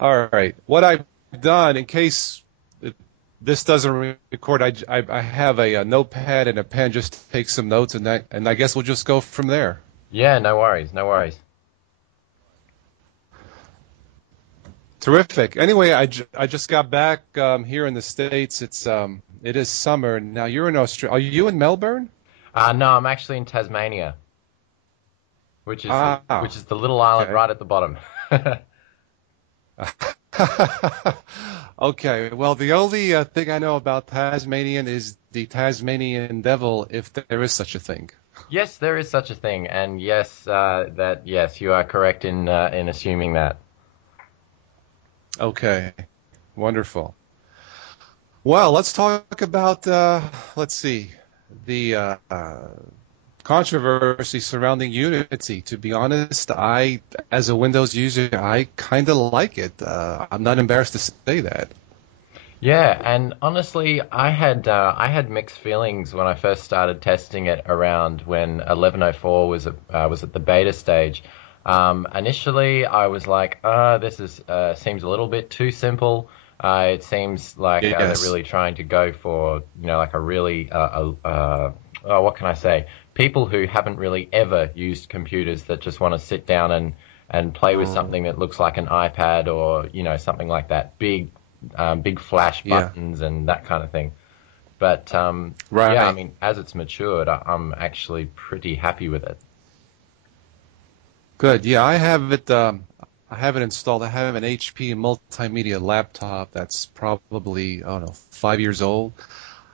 All right. What I've done, in case this doesn't record, I have a notepad and a pen just to take some notes, and I guess we'll just go from there. Yeah, no worries, no worries. Terrific. Anyway, I just got back here in the States. It is summer now. You're in Australia. Are you in Melbourne? No, I'm actually in Tasmania, which Ah, is the little island okay. right at the bottom. Okay. Well, the only thing I know about Tasmanian is the Tasmanian devil, if there is such a thing. Yes, there is such a thing, and yes, yes, you are correct in assuming that. Okay. Wonderful. Well, let's talk about, let's see, the controversy surrounding Unity. To be honest, as a Windows user, I kind of like it. I'm not embarrassed to say that. Yeah, and honestly, I had mixed feelings when I first started testing it around when 11.04 was at the beta stage. Initially, I was like, this is seems a little bit too simple. It seems like they're Yes. really trying to go for, like a really, oh, what can I say? People who haven't really ever used computers that just want to sit down and play with Mm, something that looks like an iPad or, something like that. Big flash yeah. buttons and that kind of thing. But yeah, I Right. mean, as it's matured, I'm actually pretty happy with it. Good. Yeah, I have it. I have it installed. I have an HP multimedia laptop that's probably, I don't know, 5 years old.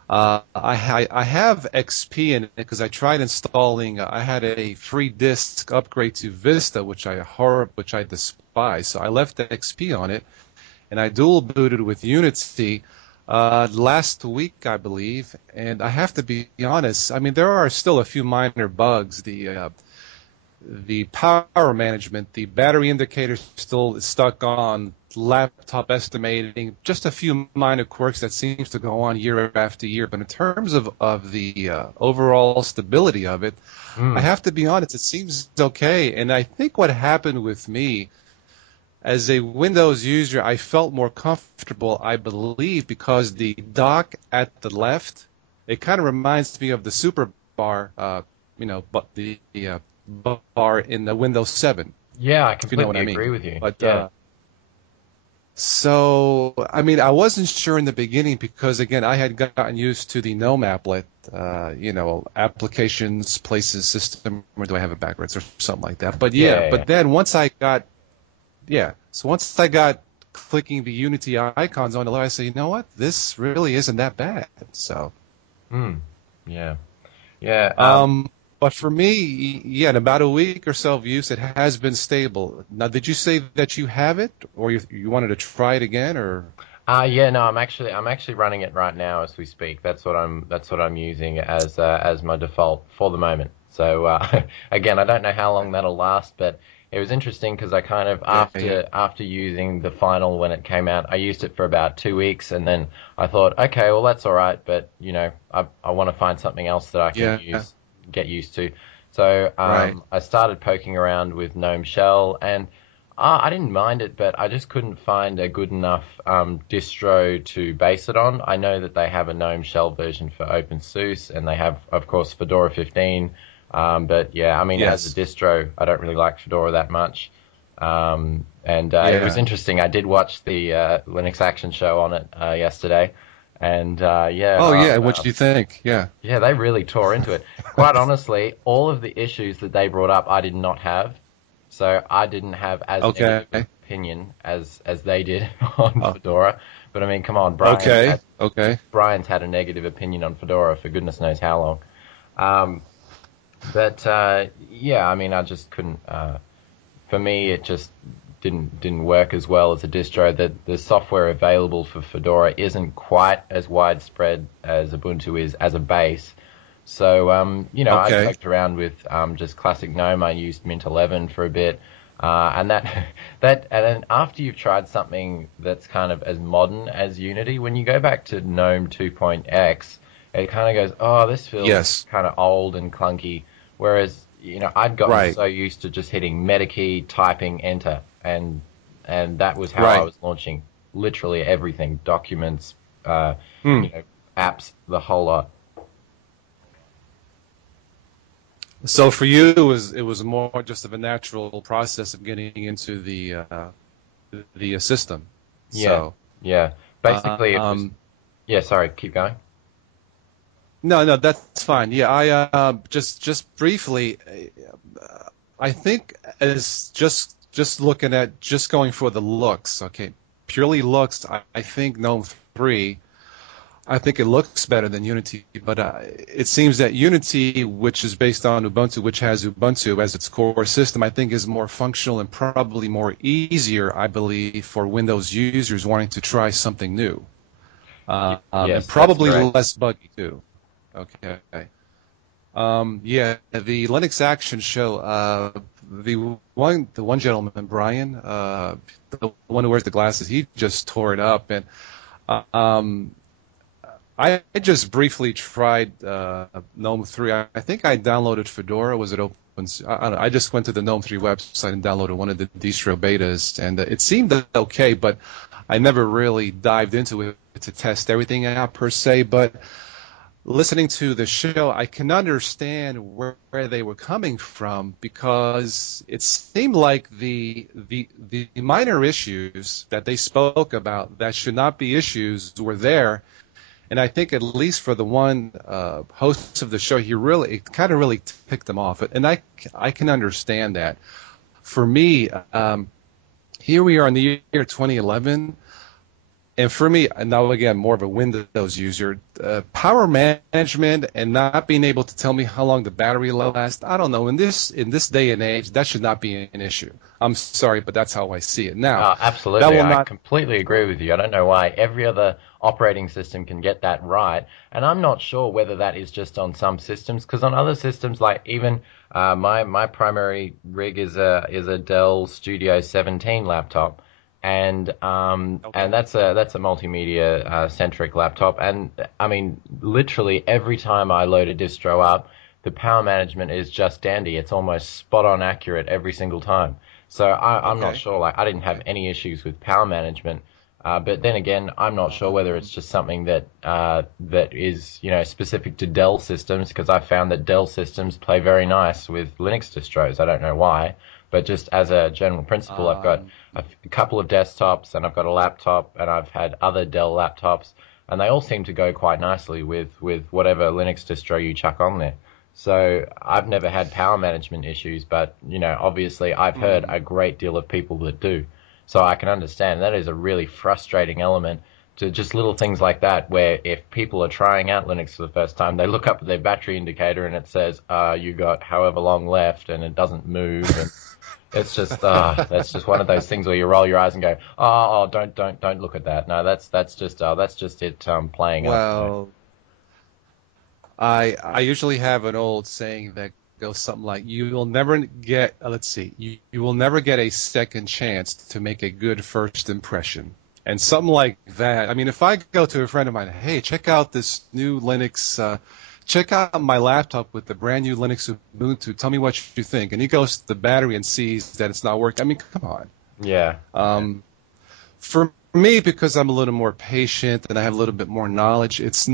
I have XP in it because I tried installing. I had a free disk upgrade to Vista, which I despise. So I left the XP on it, and I dual booted with Unity last week, I believe. And I have to be honest. I mean, there are still a few minor bugs. The power management, the battery indicator still is stuck on laptop estimating, just a few minor quirks that seems to go on year after year. But in terms of the overall stability of it, I Mm. have to be honest, it seems okay. And I think what happened with me as a Windows user, I felt more comfortable, I believe, because the dock at the left, it kind of reminds me of the super bar, but the bar in the Windows 7, Yeah, I if you know what completely I agree mean. with you. But Yeah. so, I mean, I wasn't sure in the beginning because, again, I had gotten used to the GNOME applet, applications, places, system, or do I have it backwards or something like that. But Yeah, yeah, yeah, yeah. but then once I got clicking the Unity icons on the left, I said, you know what? This really isn't that bad. So, Mm. Yeah. Yeah. but for me, yeah, in about a week or so of use, it has been stable. Now, did you say that you have it, or you wanted to try it again, or? Yeah, no, I'm actually running it right now as we speak. That's what I'm using as my default for the moment. So again, I don't know how long that'll last, but it was interesting because I kind of Yeah, yeah, after using the final when it came out, I used it for about 2 weeks, and then I thought, okay, well that's all right, but I want to find something else that I can yeah, use get used to. So right. I started poking around with GNOME Shell and. I didn't mind it, but I just couldn't find a good enough distro to base it on. I know that they have a GNOME Shell version for OpenSUSE, and they have, of course, Fedora 15. But yeah, I mean, as a Yes, distro, I don't really like Fedora that much. And it was yeah. interesting. I did watch the Linux Action Show on it yesterday, and Oh, yeah. What do you think? Yeah. yeah, they really tore into it. Quite honestly, all of the issues that they brought up, I did not have. So I didn't have as Okay. negative an opinion as they did on Oh, Fedora. But I mean, come on, okay. Okay. Brian's had a negative opinion on Fedora for goodness knows how long. Um, but yeah, I mean, I just couldn't. For me, it just didn't work as well as a distro. The software available for Fedora isn't quite as widespread as Ubuntu is as a base. So I Okay. poked around with just classic GNOME. I used Mint 11 for a bit, and that and then after you've tried something that's kind of as modern as Unity, when you go back to GNOME 2.x, it kind of goes, oh, this feels Yes. kind of old and clunky. Whereas I'd gotten Right. so used to just hitting meta key, typing enter, and and that was how I Right. was launching literally everything, documents, Hmm. you know, apps, the whole lot. So for you, it was more just of a natural process of getting into the system. Yeah, So yeah. Basically, it was. um, Yeah, sorry, keep going. no, no, that's fine. Yeah, I just briefly, I think as just looking at just going for the looks. Okay, purely looks. I think GNOME 3. I think it looks better than Unity, but it seems that Unity, which is based on Ubuntu, which has Ubuntu as its core system, I think is more functional and probably more easier, I believe, for Windows users wanting to try something new, and Yes, that's probably correct. less buggy too. Okay. Yeah, the Linux Action Show. The one gentleman, Brian, the one who wears the glasses, he just tore it up, and um, I just briefly tried GNOME 3. I think I downloaded Fedora. Was it open? I don't know. I just went to the GNOME 3 website and downloaded one of the distro betas, and it seemed okay, but I never really dived into it to test everything out per se. But listening to the show, I can understand where they were coming from because it seemed like the minor issues that they spoke about that should not be issues were there. And I think at least for the one host of the show, he really it kind of really ticked them off. And I can understand that. For me, here we are in the year 2011. And for me, now again, more of a Windows user, power management and not being able to tell me how long the battery lasts, I don't know. In this day and age, that should not be an issue. I'm sorry, but that's how I see it. Now, that Absolutely. will I not. completely agree with you. I don't know why every other operating system can get that right. And I'm not sure whether that is just on some systems, because on other systems, like even my primary rig is a Dell Studio 17 laptop. And Okay. that's a multimedia centric laptop. And I mean, literally every time I load a distro up, the power management is just dandy. It's almost spot on accurate every single time. So I'm not Okay. sure. Like I didn't have Okay. any issues with power management, but then again, I'm not sure whether it's Um, just something that is specific to Dell systems because I found that Dell systems play very nice with Linux distros. I don't know why, but just as a general principle, I've got um, a couple of desktops and I've got a laptop and I've had other Dell laptops, and they all seem to go quite nicely with whatever Linux distro you chuck on there. So I've never had power management issues, but obviously I've heard hmm. a great deal of people that do. So I can understand that is a really frustrating element to just little things like that, where if people are trying out Linux for the first time, they look up at their battery indicator and it says, you got however long left, and it doesn't move, and it's just, that's just one of those things where you roll your eyes and go, don't look at that. No, that's just it, playing up. So Well, I usually have an old saying that goes something like, "You will never get, let's see, you will never get a second chance to make a good first impression." And something like that. I mean, if I go to a friend of mine, "Hey, check out this new Linux, check out my laptop with the brand new Linux Ubuntu. Tell me what you think." And he goes to the battery and sees that it's not working. I mean, come on. yeah, yeah, Um, for me, because I'm a little more patient and I have a little bit more knowledge, it's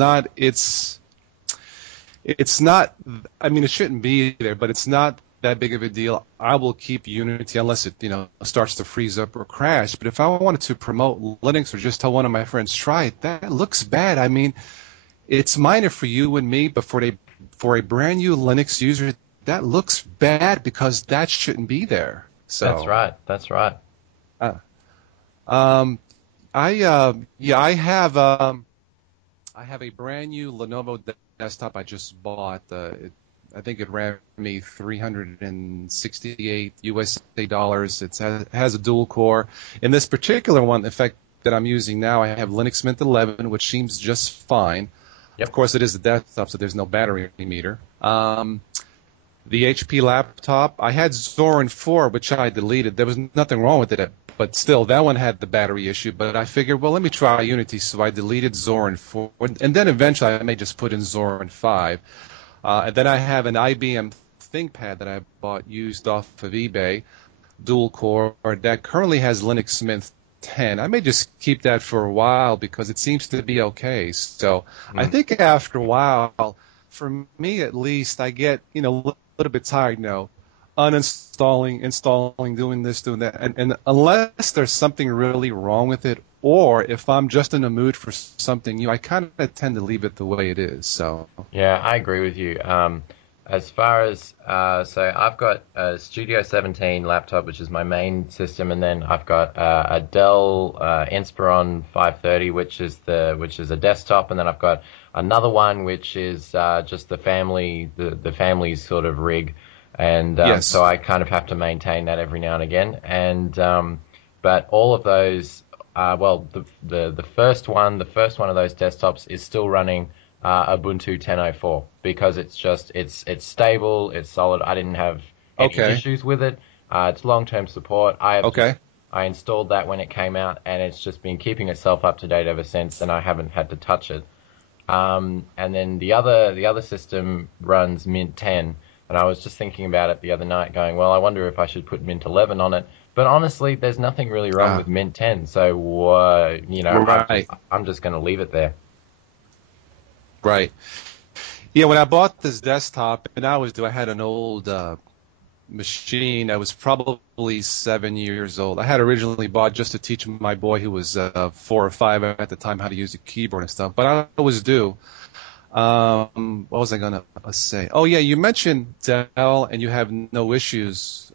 not, I mean, it shouldn't be there, but it's not that big of a deal. I will keep Unity unless it starts to freeze up or crash. But if I wanted to promote Linux or just tell one of my friends, try it, that looks bad. I mean, it's minor for you and me, but for a brand new Linux user, that looks bad because that shouldn't be there. that's So, right, that's right. uh, um, yeah, I have a brand new Lenovo desktop I just bought. I think it ran me 368 USA dollars. It has a dual core. In this particular one, in fact, that I'm using now, I have Linux Mint 11, which seems just fine. Of Yep. course, it is a desktop, so there's no battery meter. The HP laptop, I had Zorin 4, which I deleted. There was nothing wrong with it, but still, that one had the battery issue. But I figured, well, let me try Unity, so I deleted Zorin 4, and then eventually I may just put in Zorin 5. And then I have an IBM ThinkPad that I bought used off of eBay. dual core that currently has Linux Mint 10. I may just keep that for a while because it seems to be okay. So I Mm. think after a while, for me at least, I get, a little bit tired, uninstalling, installing, doing this, doing that. And unless there's something really wrong with it, or if I'm just in the mood for something new, I kind of tend to leave it the way it is. So, Yeah, I agree with you. As far as so I've got a Studio 17 laptop, which is my main system, and then I've got a Dell Inspiron 530, which is a desktop, and then I've got another one which is just the family's sort of rig, and so yes. I kind of have to maintain that every now and again. And but all of those, well, the first one of those desktops is still running Ubuntu 10.04 because it's stable, it's solid. I didn't have any Okay. issues with it. It's long-term support. Okay. I installed that when it came out, and it's just been keeping itself up to date ever since, and I haven't had to touch it. And then the other system runs Mint 10, and I was just thinking about it the other night, going, well, I wonder if I should put Mint 11 on it. But honestly, there's nothing really wrong with Ah, Mint 10, so right. I'm just going to leave it there. Right. Yeah, when I bought this desktop, and I had an old machine that was probably 7 years old. I had originally bought just to teach my boy who was 4 or 5 at the time how to use a keyboard and stuff, but I was due. What was I gonna say? Oh yeah, you mentioned Dell and you have no issues.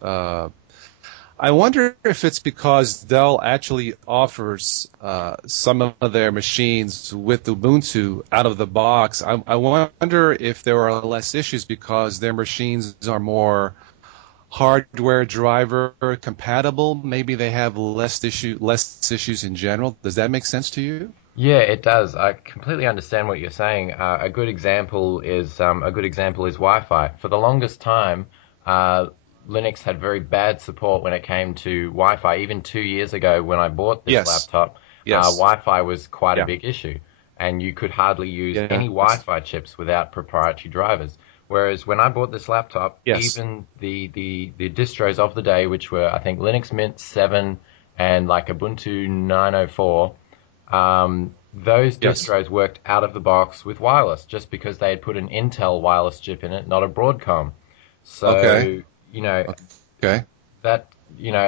I wonder if it's because Dell actually offers some of their machines with Ubuntu out of the box. I wonder if there are less issues because their machines are more hardware driver compatible. Maybe they have less issues in general. Does that make sense to you? Yeah, it does. I completely understand what you're saying. A good example is Wi-Fi. For the longest time, Linux had very bad support when it came to Wi-Fi. Even 2 years ago, when I bought this Yes. laptop, Yes. Wi-Fi was quite a Yeah. big issue, and you could hardly use any Yes. Wi-Fi chips without proprietary drivers. Whereas when I bought this laptop, Yes. even the distros of the day, which were I think Linux Mint 7 and like Ubuntu 9.04. Those Yes. distros worked out of the box with wireless just because they had put an Intel wireless chip in it, not a Broadcom. Okay. So, you know, Okay. that,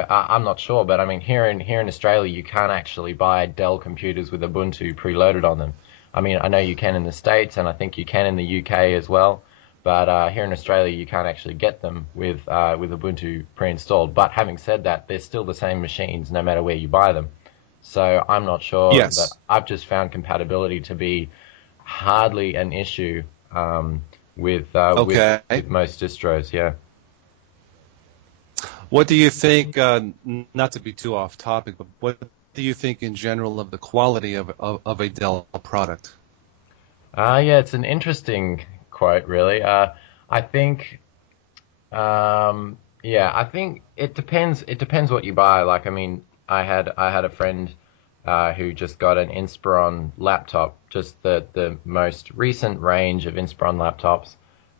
I'm not sure, but I mean, here in Australia, you can't actually buy Dell computers with Ubuntu preloaded on them. I mean, I know you can in the States, and I think you can in the UK as well. But here in Australia, you can't actually get them with Ubuntu pre-installed. But having said that, they're still the same machines no matter where you buy them. So I'm not sure, but Yes. I've just found compatibility to be hardly an issue Okay. with most distros. Yeah. What do you think, not to be too off topic, but what do you think in general of the quality of a Dell product? Yeah, it's an interesting quote, really. I think, yeah, I think it depends. It depends what you buy. Like, I mean, I had a friend who just got an Inspiron laptop, just the most recent range of Inspiron laptops,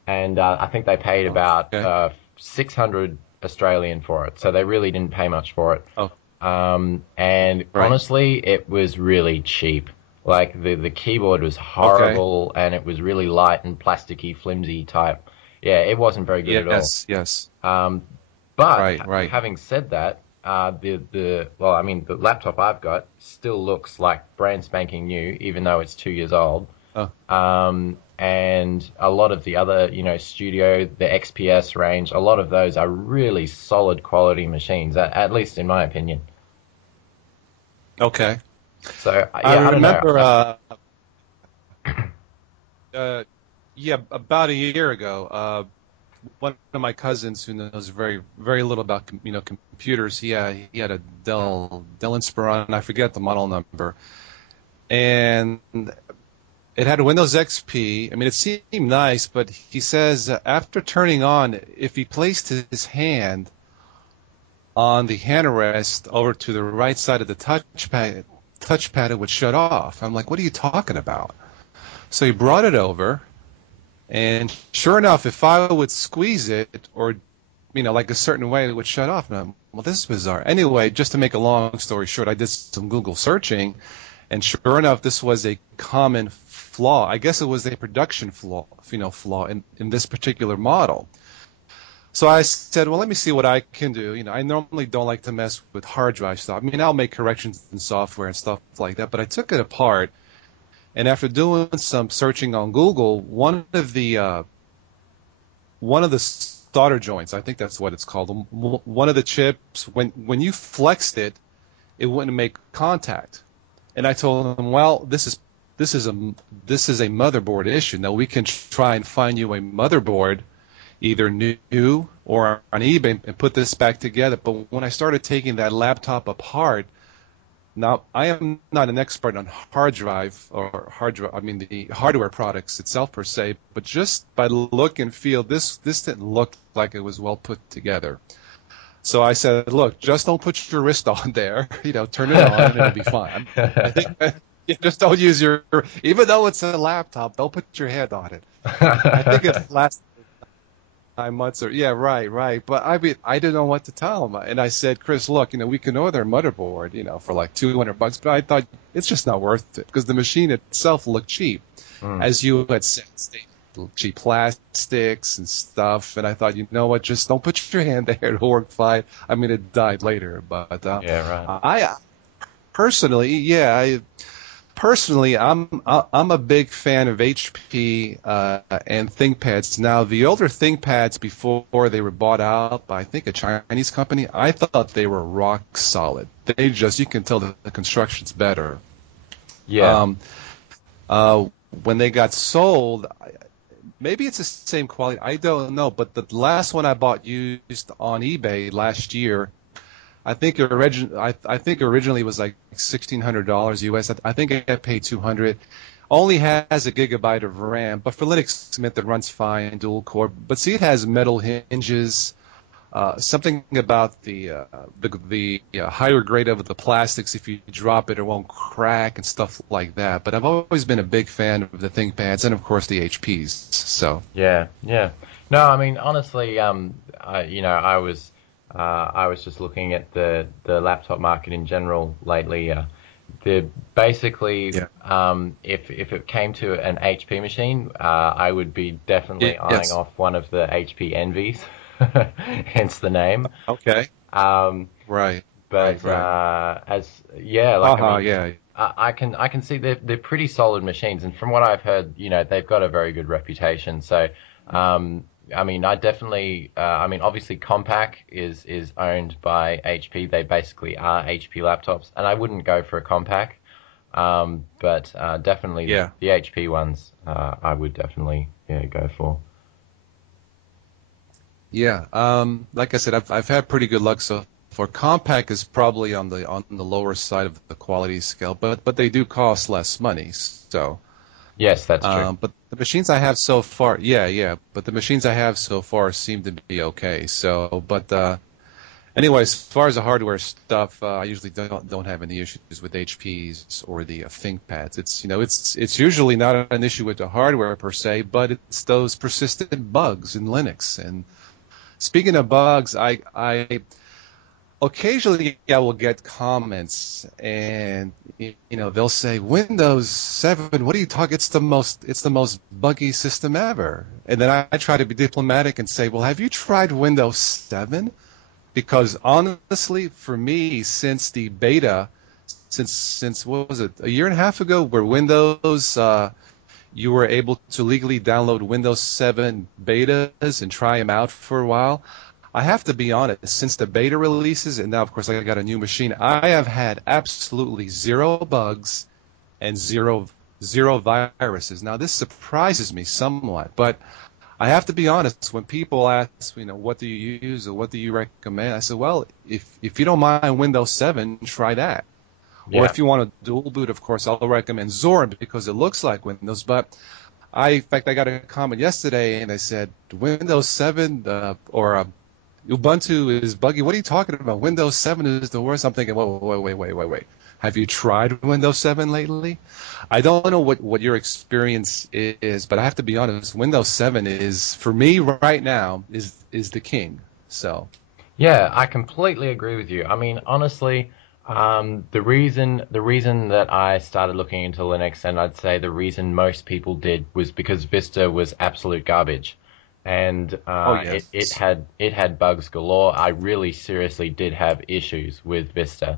and I think they paid about Okay. 600 Australian for it, so they really didn't pay much for it. Oh, And right. honestly, it was really cheap. Like the keyboard was Okay. horrible, and it was really light and plasticky, flimsy type. Yeah, it wasn't very good at all. Yes. Yes. Um, but Right. Right. having said that, the well, I mean, the laptop I've got still looks like brand spanking new, even though it's 2 years old. Oh, And a lot of the other, Studio, the XPS range, a lot of those are really solid quality machines, at least in my opinion. okay. So I yeah, I don't know. remember, uh, yeah, about a year ago, one of my cousins who knows very little about computers. He had a Dell Inspiron. I forget the model number, and it had a Windows XP. I mean, it seemed nice, but he says after turning on, if he placed his hand on the hand rest over to the right side of the touchpad, it would shut off. I'm like, what are you talking about? So he brought it over, and sure enough, if I would squeeze it or like a certain way, it would shut off. And well, this is bizarre. Anyway, just to make a long story short, I did some Google searching, and sure enough, this was a common flaw. I guess it was a production flaw, flaw in this particular model. So I said, well, let me see what I can do. I normally don't like to mess with hard drive stuff. I mean, I'll make corrections in software and stuff like that, but I took it apart, and after doing some searching on Google, one of the solder joints, I think that's what it's called, one of the chips, when you flexed it, it wouldn't make contact. And I told them, well, this is a motherboard issue. Now we can try and find you a motherboard, either new or on eBay, and put this back together. But when I started taking that laptop apart, now I am not an expert on I mean the hardware products itself per se, but just by look and feel, this didn't look like it was well put together. So I said, look, just don't put your wrist on there, turn it on and it'll be fine. I think you just don't use even though it's a laptop, don't put your hand on it. I think it lasts 9 months yeah, right. But I didn't know what to tell him. And I said, Chris, look, we can order a motherboard, for like $200, but I thought it's just not worth it because the machine itself looked cheap. As you had said, cheap plastics and stuff. And I thought, you know what, just don't put your hand there. It'll work fine. I mean, it died later, but Yeah, right. I personally, I'm a big fan of HP and ThinkPads. Now, the older ThinkPads before they were bought out by, I think, a Chinese company, I thought they were rock solid. You can tell that the construction's better. Yeah. When they got sold, maybe it's the same quality. I don't know, but the last one I bought used on eBay last year, I think originally it was like $1,600 US. I think I paid $200. Only has a gigabyte of RAM, but for Linux Mint it runs fine, dual core. But see, it has metal hinges. Something about the higher grade of the plastics. If you drop it, it won't crack and stuff like that. But I've always been a big fan of the ThinkPads and of course the HPs. So Yeah. No, I mean, honestly, I was just looking at the laptop market in general lately. Basically, if it came to an HP machine, I would be definitely eyeing off one of the HP Envies, hence the name. Okay. Right. But right. I can see they're pretty solid machines, and from what I've heard, they've got a very good reputation. So. I mean, obviously Compaq is owned by HP. They basically are HP laptops, and I wouldn't go for a Compaq, but definitely the HP ones I would definitely go for. Yeah, like I said, I've had pretty good luck so far. Compaq is probably on the lower side of the quality scale, but they do cost less money, so. Yes, that's true. But the machines I have so far, but the machines I have so far seem to be okay. So, but anyway, as far as the hardware stuff, I usually don't have any issues with HPs or the ThinkPads. It's usually not an issue with the hardware per se, but it's those persistent bugs in Linux. And speaking of bugs, I occasionally I will get comments, and they'll say Windows 7. What are you talking? It's the most buggy system ever. And then I try to be diplomatic and say, well, have you tried Windows 7? Because honestly, for me, since the beta, since what was it, a year and a half ago, where Windows you were able to legally download Windows 7 betas and try them out for a while. I have to be honest, since the beta releases, and now, of course, I got a new machine, I have had absolutely zero bugs and zero viruses. Now, this surprises me somewhat, but I have to be honest, when people ask, what do you use or what do you recommend, I said, well, if you don't mind Windows 7, try that. Yeah. Or if you want a dual boot, of course, I'll recommend Zorin because it looks like Windows, but in fact, I got a comment yesterday, and they said, Windows 7 or Ubuntu is buggy. What are you talking about? Windows 7 is the worst. I'm thinking, wait. Have you tried Windows 7 lately? I don't know what your experience is, but I have to be honest. Windows 7 is, for me right now, is the king. So. Yeah, I completely agree with you. I mean, honestly, the reason that I started looking into Linux, and I'd say the reason most people did, was because Vista was absolute garbage, and Oh it yes, had bugs galore. I really seriously did have issues with Vista.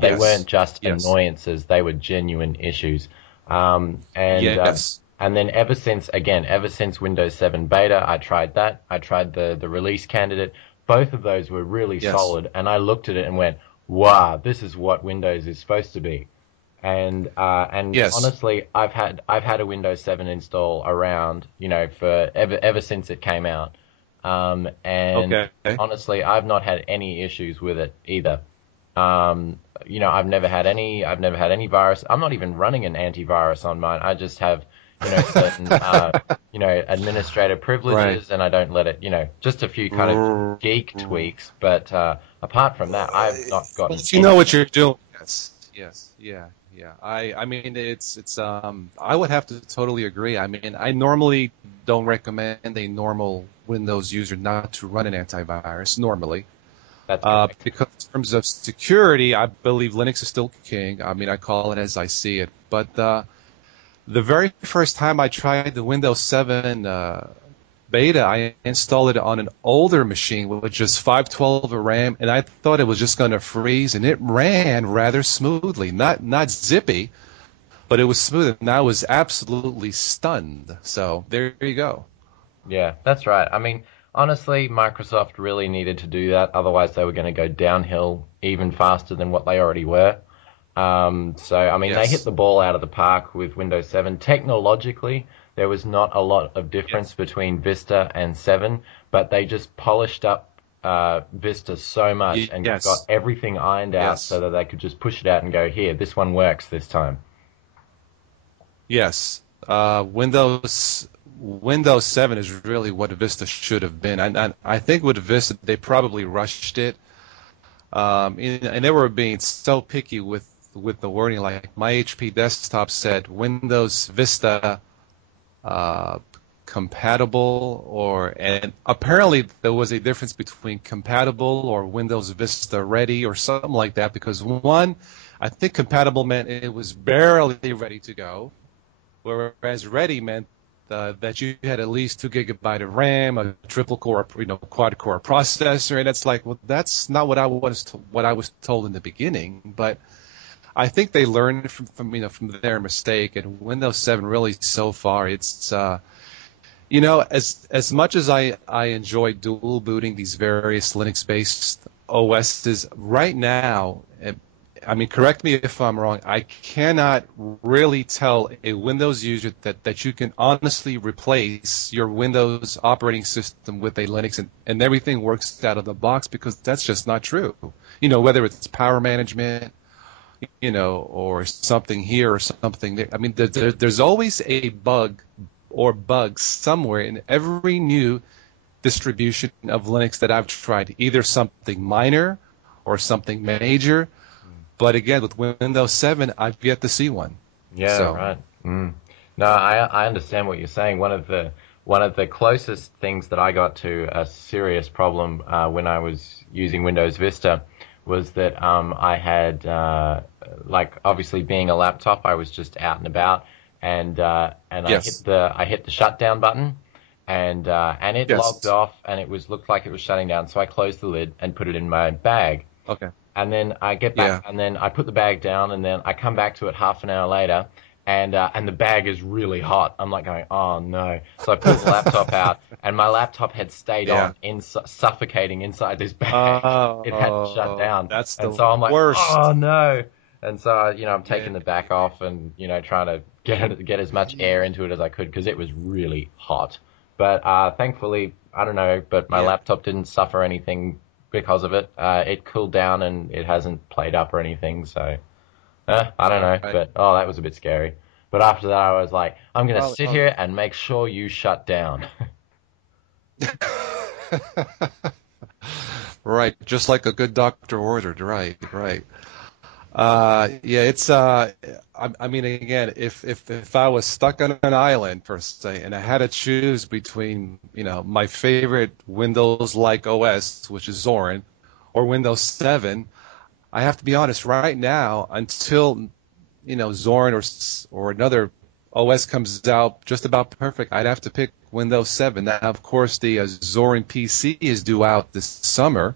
They weren't yes, just yes, annoyances; they were genuine issues. Um, and um, yes, and then ever since Windows 7 beta, I tried that. I tried the release candidate. Both of those were really yes, solid, and I looked at it and went, "Wow, this is what Windows is supposed to be." And yes. honestly, I've had a Windows 7 install around, for ever since it came out. And Okay. honestly, I've not had any issues with it either. I've never had any virus. I'm not even running an antivirus on mine. I just have, certain, administrator Right. privileges, and I don't let it, just a few kind of R- geek tweaks. But apart from that, I've not Well, gotten if you know what anything. you're doing, yes, yes, yeah, yeah. I mean, it's. I would have to totally agree. I mean, I normally don't recommend a normal Windows user not to run an antivirus normally, That's correct. because in terms of security, I believe Linux is still king. I mean, I call it as I see it. But the very first time I tried the Windows 7 beta, I installed it on an older machine with just 512 of RAM, and I thought it was just going to freeze, and it ran rather smoothly. Not zippy, but it was smooth, and I was absolutely stunned. So there you go. Yeah, that's right. I mean, honestly, Microsoft really needed to do that. Otherwise, they were going to go downhill even faster than what they already were. So, I mean, they hit Yes. the ball out of the park with Windows 7. Technologically, there was not a lot of difference Yes. between Vista and 7, but they just polished up Vista so much and got Yes. everything ironed out so Yes. that they could just push it out and go, here, this one works this time. Yes. Windows 7 is really what Vista should have been. I think with Vista, they probably rushed it. And they were being so picky with the wording. Like my HP desktop said Windows Vista uh, compatible, and apparently there was a difference between compatible or Windows Vista ready or something like that. Because one, I think compatible meant it was barely ready to go, whereas ready meant that you had at least 2 GB of RAM, a triple core, quad core processor, and it's like, well, that's not what I was told in the beginning. But I think they learned from their mistake, and Windows 7 really so far it's as much as I enjoy dual booting these various Linux based OSs right now. I mean, correct me if I'm wrong. I cannot really tell a Windows user that you can honestly replace your Windows operating system with a Linux, and everything works out of the box, because that's just not true. Whether it's power management, or something here or something there. I mean, there's always a bug or bugs somewhere in every new distribution of Linux that I've tried, either something minor or something major. But again, with Windows 7, I've yet to see one. Yeah, So, right. No, I understand what you're saying. One of the closest things that I got to a serious problem when I was using Windows Vista was that I had like obviously being a laptop, I was just out and about, and I hit yes, the shutdown button, and it logged yes, off, and it was looked like it was shutting down. So I closed the lid and put it in my bag. okay, And then I get back, yeah. and then I put the bag down, and then I come back to it half an hour later, and the bag is really hot. I'm like going, oh no! So I pull the laptop out, and my laptop had stayed Yeah. on, suffocating inside this bag. It hadn't shut Oh, down, that's and the so I'm like, oh worst. no! And so I'm Yeah. taking the back off, and trying to get as much air into it as I could because it was really hot. But thankfully, I don't know, but my Yeah. laptop didn't suffer anything because of it. It cooled down and it hasn't played up or anything. So I don't know, Right. but oh, that was a bit scary. But after that, I was like, I'm gonna Oh, sit oh. here and make sure you shut down. Right, just like a good doctor ordered. Right, right. Yeah, it's I mean, again, if I was stuck on an island per se, and I had to choose between, my favorite Windows-like OS, which is Zorin, or Windows 7, I have to be honest. Right now, until Zorin or another OS comes out just about perfect, I'd have to pick Windows 7. Now, of course, the Zorin PC is due out this summer.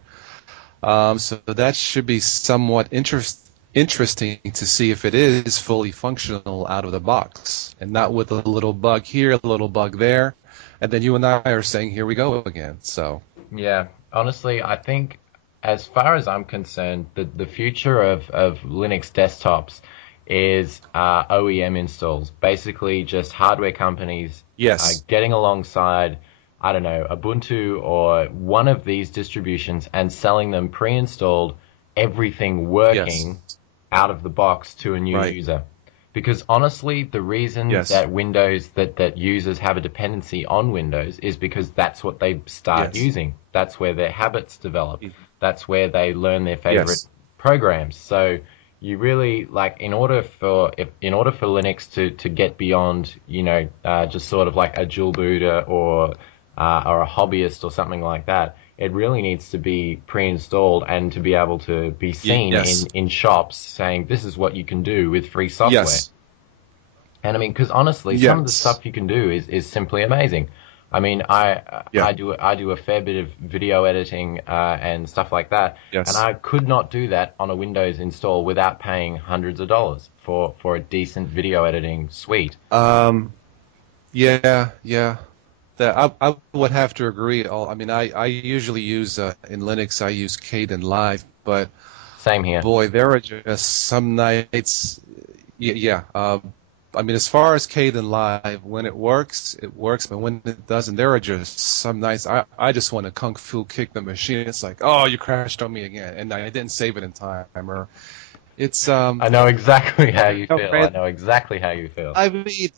So that should be somewhat interesting to see if it is fully functional out of the box and not with a little bug here, a little bug there. And then you and I are saying, here we go again. So, Yeah, honestly, I think as far as I'm concerned, the future of Linux desktops is OEM installs, basically just hardware companies yes, getting alongside, I don't know, Ubuntu or one of these distributions and selling them pre-installed, everything yes, working out of the box to a new right, user. Because honestly, the reason yes, that that users have a dependency on Windows is because that's what they start yes, using. That's where their habits develop. That's where they learn their favorite yes, programs. So you really like in order for Linux to get beyond, just sort of like a dual booter or a hobbyist or something like that, it really needs to be pre-installed and to be able to be seen yes, in shops saying this is what you can do with free software. yes, And I mean, because honestly, some of the yes, stuff you can do is simply amazing. I mean, yeah, I do a fair bit of video editing and stuff like that, and yes. I could not do that on a Windows install without paying hundreds of dollars for a decent video editing suite. Um, yeah, yeah. That I would have to agree. I mean, I usually use in Linux I use Kden Live, but Same here. boy, there are just some nights. Yeah, yeah. I mean, as far as Kden Live, when it works, it works, but when it doesn't, there are just some nights I just want to kung fu kick the machine. It's like, oh, you crashed on me again, and I didn't save it in time, or it's I know exactly how you feel. I Brad, know exactly how you feel. I mean,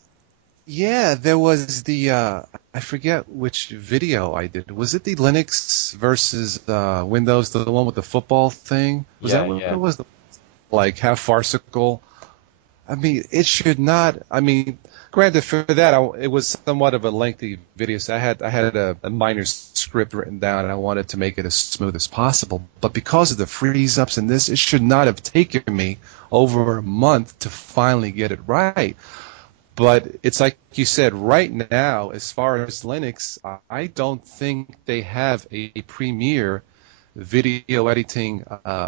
yeah, there was the I forget which video I did. Was it the Linux versus Windows, the one with the football thing? Was that Yeah, what it yeah. was? Like half farcical. I mean, it should not. I mean, granted, for that, it was somewhat of a lengthy video, so I had a minor script written down, and I wanted to make it as smooth as possible. But because of the freeze ups in this, it should not have taken me over a month to finally get it right. But it's like you said, right now, as far as Linux, I don't think they have a premier video editing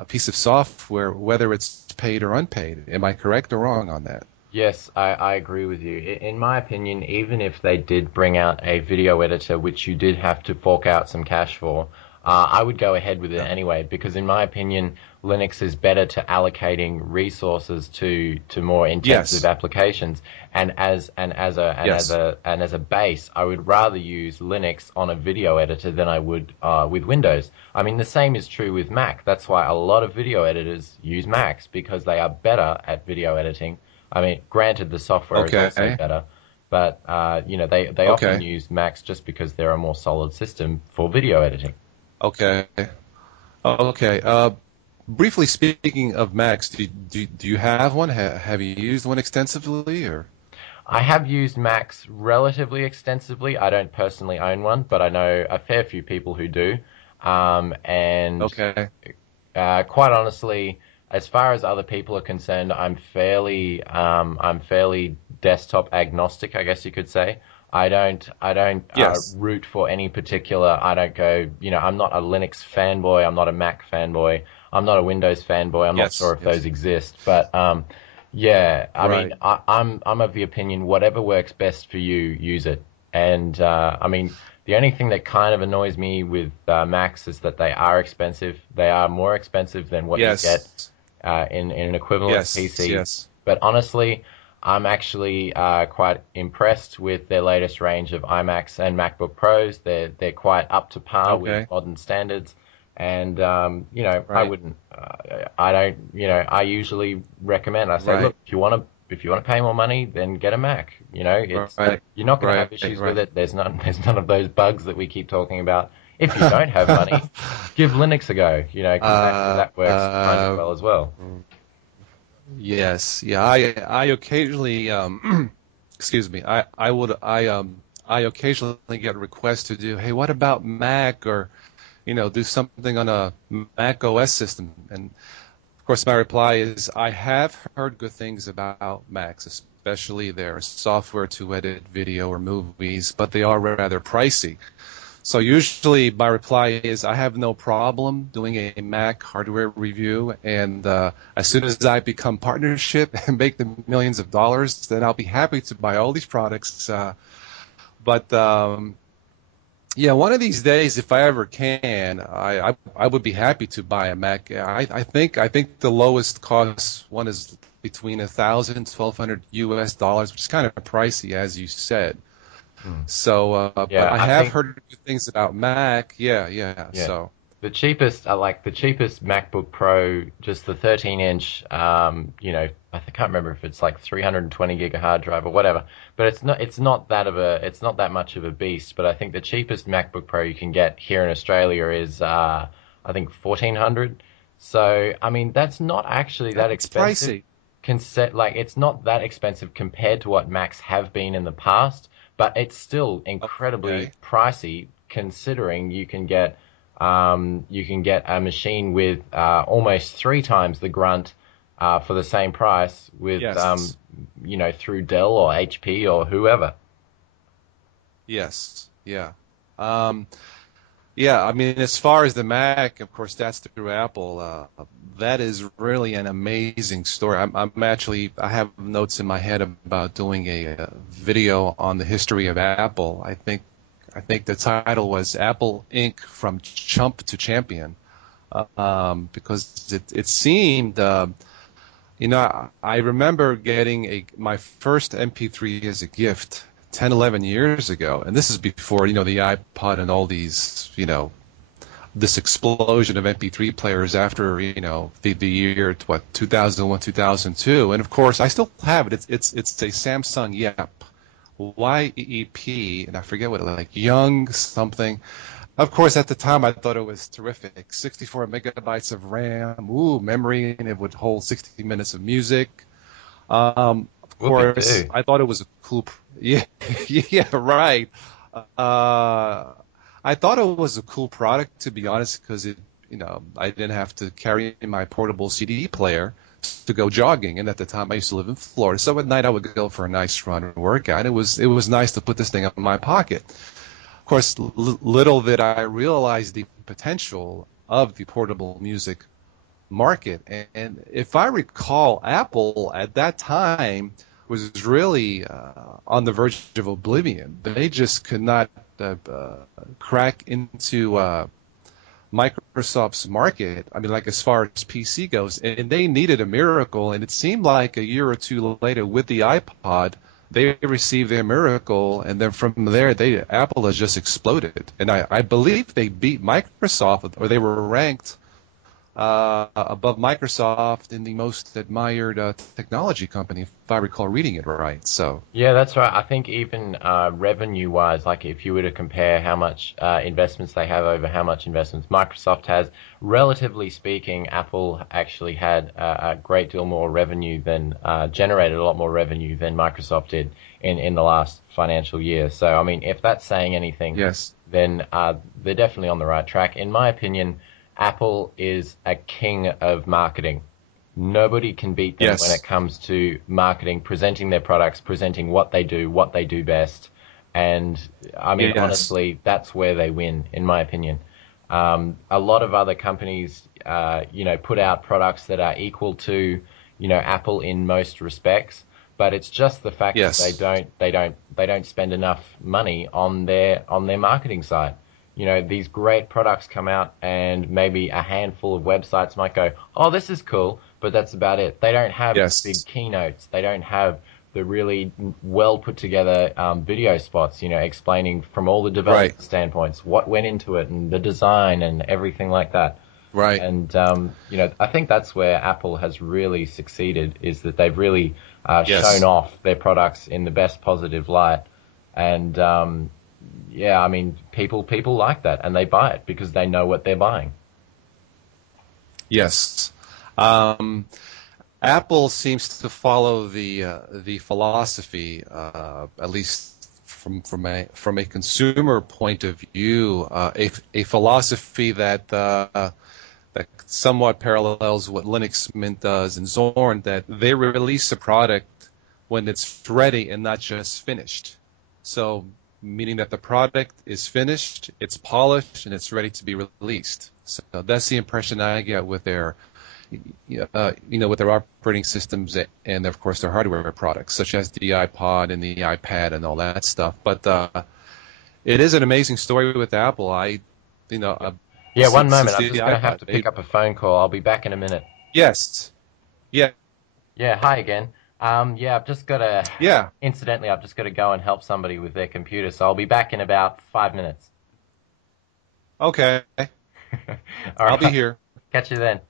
piece of software, whether it's paid or unpaid. Am I correct or wrong on that? Yes, I agree with you. In my opinion, even if they did bring out a video editor, which you did have to fork out some cash for, I would go ahead with it Yeah. anyway, because in my opinion, Linux is better to allocating resources to more intensive Yes. applications. Yes. And as a base, I would rather use Linux on a video editor than I would with Windows. I mean, the same is true with Mac. That's why a lot of video editors use Macs because they are better at video editing. I mean, granted, the software is also Okay. better, but they often Okay. use Macs just because they're a more solid system for video editing. Okay. Okay. Briefly speaking of Macs, do you have one? Have you used one extensively, or? I have used Macs relatively extensively. I don't personally own one, but I know a fair few people who do. And Okay. quite honestly, as far as other people are concerned, I'm fairly desktop agnostic, I guess you could say. I don't Yes. root for any particular. I don't go, I'm not a Linux fanboy. I'm not a Mac fanboy. I'm not a Windows fanboy. I'm not sure Yes. if those Yes. exist, but yeah. I mean, Right. I'm of the opinion whatever works best for you, use it. And I mean, the only thing that kind of annoys me with Macs is that they are expensive. They are more expensive than what you get Yes. in an equivalent Yes. PC. Yes. But honestly, I'm actually quite impressed with their latest range of iMacs and MacBook Pros. They're quite up to par with Okay. modern standards, and I Right. wouldn't, I don't, I usually recommend. I say, Right. look, if you want to pay more money, then get a Mac. It's Right. you're not going to Right. have issues with Right. it. There's none of those bugs that we keep talking about. If you don't have money, give Linux a go. Because Uh, that works kind of uh, well as well. Yes, yeah. I occasionally excuse me. I occasionally get requests to do, hey, what about Mac, or do something on a Mac OS system. And of course, my reply is I have heard good things about Macs, especially their software to edit video or movies, but they are rather pricey. So usually my reply is I have no problem doing a Mac hardware review, and as soon as I become partnership and make the millions of dollars, then I'll be happy to buy all these products. But yeah, one of these days, if I ever can, I would be happy to buy a Mac. I think the lowest cost one is between 1,000 and 1,200 US dollars, which is kind of pricey, as you said. Hmm. So, but Yeah, I I have think heard good things about Mac. Yeah, yeah. yeah. So, The cheapest MacBook Pro, just the 13-inch, I can't remember if it's like 320 gig hard drive or whatever, but it's not that much of a beast. But I think the cheapest MacBook Pro you can get here in Australia is, I think 1,400. So, I mean, that's not actually that that's expensive. pricey. It's not that expensive compared to what Macs have been in the past, but it's still incredibly Okay. pricey considering you can get a machine with almost three times the grunt for the same price with Yes. through Dell or HP or whoever. Yes. Yeah. Um, Yeah, I mean, as far as the Mac, of course, that's through Apple. That is really an amazing story. I have notes in my head about doing a video on the history of Apple. I think the title was Apple Inc. from Chump to Champion, because it seemed, I remember getting my first MP3 as a gift 10, 11 years ago, and this is before, the iPod and all these, this explosion of MP3 players after the year what 2001 2002, and of course I still have it. It's a Samsung YEEP, and I forget what like Young something. Of course, at the time I thought it was terrific. 64 megabytes of RAM, memory, and it would hold 60 minutes of music. Of Whoopee course, do. I thought it was a cool. Yeah, yeah, right. Uh, I thought it was a cool product, to be honest, because I didn't have to carry my portable CD player to go jogging. And at the time, I used to live in Florida, so at night I would go for a nice run and workout. It was nice to put this thing up in my pocket. Of course, little did I realize the potential of the portable music market. And if I recall, Apple at that time was really on the verge of oblivion. They just could not crack into Microsoft's market. I mean, like as far as PC goes, and they needed a miracle. And it seemed like a year or two later, with the iPod, they received their miracle, and then from there, Apple has just exploded. And I believe they beat Microsoft, or they were ranked above Microsoft in the most admired technology company, if I recall reading it right. So, Yeah, that's right. I think even revenue-wise, like if you were to compare how much investments they have over how much investments Microsoft has, relatively speaking, Apple actually had a great deal more revenue than generated a lot more revenue than Microsoft did in the last financial year. So, I mean, if that's saying anything, yes, then they're definitely on the right track. In my opinion, Apple is a king of marketing. Nobody can beat them when it yes, comes to marketing, presenting their products, presenting what they do best. And I mean, yes, honestly, that's where they win, in my opinion. A lot of other companies, put out products that are equal to, Apple in most respects, but it's just the fact that yes, they don't spend enough money on their marketing side. These great products come out and maybe a handful of websites might go, oh, this is cool, but that's about it. They don't have the big yes, keynotes. They don't have the really well put together video spots, explaining from all the right, development standpoints what went into it and the design and everything like that. right, And I think that's where Apple has really succeeded is that they've really shown yes, off their products in the best positive light. And yeah, I mean, people like that and they buy it because they know what they're buying. yes. Um, Apple seems to follow the philosophy, at least from a consumer point of view, a philosophy that somewhat parallels what Linux Mint does and Zorn, that they release a product when it's ready and not just finished. So, meaning that the product is finished, it's polished, and it's ready to be released. So that's the impression I get with their, with their operating systems and of course their hardware products, such as the iPod and the iPad and all that stuff. But it is an amazing story with Apple. Yeah, one Since moment. I'm the just going to have iPod. to pick up a phone call. I'll be back in a minute. Yes. Yeah. Yeah, hi again. Yeah, Yeah. incidentally, I've just got to go and help somebody with their computer, so I'll be back in about 5 minutes. Okay. All I'll be right. here. Catch you then.